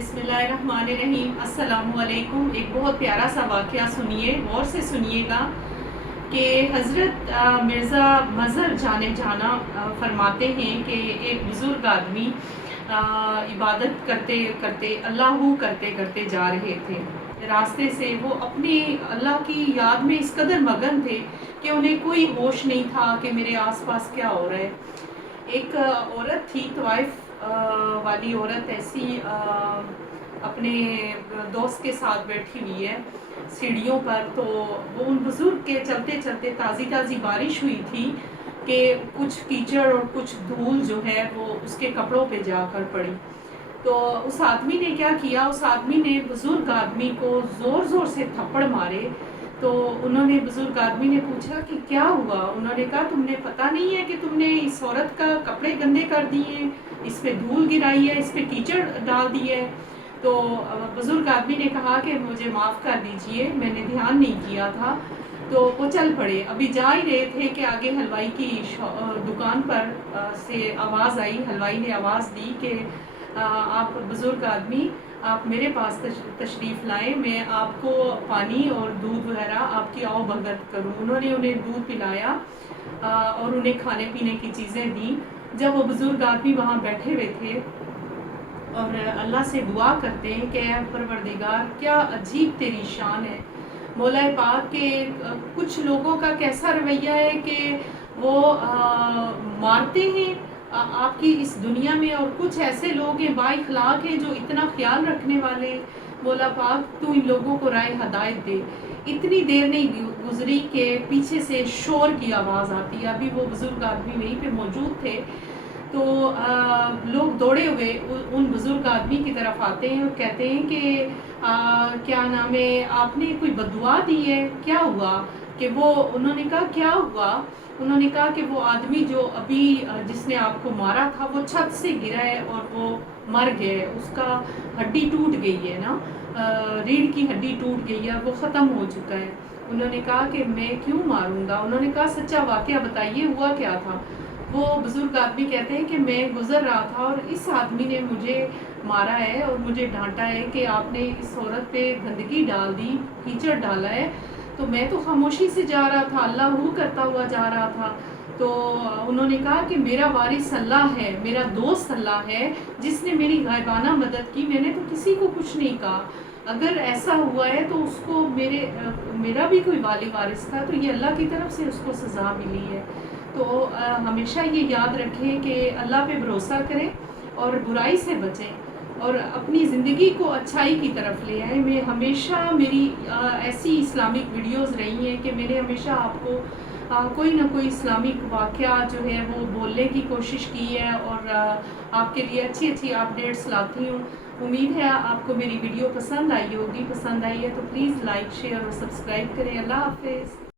بسم اللہ الرحمن الرحیم۔ السلام علیکم۔ ایک بہت پیارا سا واقعہ سنیے، غور سے سنیے گا کہ حضرت مرزا مظہر جانا فرماتے ہیں کہ ایک بزرگ آدمی عبادت کرتے کرتے کرتے جا رہے تھے۔ راستے سے وہ اپنے اللہ کی یاد میں اس قدر مگن تھے کہ انہیں کوئی ہوش نہیں تھا کہ میرے آس پاس کیا ہو رہا ہے۔ ایک عورت تھی، طوائف والی عورت، ایسی اپنے دوست کے ساتھ بیٹھی ہوئی ہے سیڑھیوں پر، تو وہ ان بزرگ کے چلتے چلتے تازی بارش ہوئی تھی کہ کچھ کیچڑ اور کچھ دھول جو ہے وہ اس کے کپڑوں پہ جا کر پڑی۔ تو اس آدمی نے کیا کیا، اس آدمی نے بزرگ آدمی کو زور سے تھپڑ مارے۔ تو انہوں نے بزرگ آدمی نے پوچھا کہ کیا ہوا؟ انہوں نے کہا تم نے پتہ نہیں ہے کہ تم نے اس عورت کا کپڑے گندے کر دیے، اس پہ دھول گرائی ہے، اس پہ کیچڑ ڈال دی ہے۔ تو بزرگ آدمی نے کہا کہ مجھے معاف کر دیجئے، میں نے دھیان نہیں کیا تھا۔ تو وہ چل پڑے، ابھی جا ہی رہے تھے کہ آگے حلوائی کی دکان پر سے آواز آئی، حلوائی نے آواز دی کہ آپ بزرگ آدمی آپ میرے پاس تشریف لائیں، میں آپ کو پانی اور دودھ وغیرہ آپ کی آؤ بھگت کروں۔ انہوں نے انہیں دودھ پلایا اور انہیں کھانے پینے کی چیزیں دیں۔ جب وہ بزرگ آدمی وہاں بیٹھے ہوئے تھے اور اللہ سے دعا کرتے ہیں کہ اے پروردگار کیا عجیب تیری شان ہے، مولا پاک کے کچھ لوگوں کا کیسا رویہ ہے کہ وہ مارتے ہیں آپ کی اس دنیا میں، اور کچھ ایسے لوگ ہیں با اخلاق ہیں جو اتنا خیال رکھنے والے ہیں۔ مولا پاک تو ان لوگوں کو راہ ہدایت دے۔ اتنی دیر نہیں گزری کہ پیچھے سے شور کی آواز آتی ہے، ابھی وہ بزرگ آدمی وہیں پہ موجود تھے۔ تو لوگ دوڑے ہوئے ان بزرگ آدمی کی طرف آتے ہیں اور کہتے ہیں کہ کیا نام ہے، آپ نے کوئی بددعا دی ہے، کیا ہوا؟ کہ وہ انہوں نے کہا کیا ہوا؟ انہوں نے کہا کہ وہ آدمی جو ابھی جس نے آپ کو مارا تھا وہ چھت سے گرا ہے اور وہ مر گیا ہے، اس کا ہڈی ٹوٹ گئی ہے نا، ریڑھ کی ہڈی ٹوٹ گئی ہے، وہ ختم ہو چکا ہے۔ انہوں نے کہا کہ میں کیوں ماروں گا؟ انہوں نے کہا سچا واقعہ بتائیے، ہوا کیا تھا؟ وہ بزرگ آدمی کہتے ہیں کہ میں گزر رہا تھا اور اس آدمی نے مجھے مارا ہے اور مجھے ڈانٹا ہے کہ آپ نے اس عورت پہ گندگی ڈال دی، کیچڑ ڈالا ہے، تو میں تو خاموشی سے جا رہا تھا، اللہ ہو کرتا ہوا جا رہا تھا۔ تو انہوں نے کہا کہ میرا وارث اللہ ہے، میرا دوست اللہ ہے جس نے میری غائبانہ مدد کی، میں نے تو کسی کو کچھ نہیں کہا۔ اگر ایسا ہوا ہے تو اس کو میرا بھی کوئی والی وارث تھا، تو یہ اللہ کی طرف سے اس کو سزا ملی ہے۔ تو ہمیشہ یہ یاد رکھیں کہ اللہ پہ بھروسہ کریں اور برائی سے بچیں اور اپنی زندگی کو اچھائی کی طرف لے آئیں۔ میں ہمیشہ میری ایسی اسلامک ویڈیوز رہی ہیں کہ میں نے ہمیشہ آپ کو کوئی نہ کوئی اسلامک واقعہ جو ہے وہ بولنے کی کوشش کی ہے اور آپ کے لیے اچھی اپڈیٹس لاتی ہوں۔ امید ہے آپ کو میری ویڈیو پسند آئی ہوگی، پسند آئی ہے تو پلیز لائک، شیئر اور سبسکرائب کریں۔ اللہ حافظ۔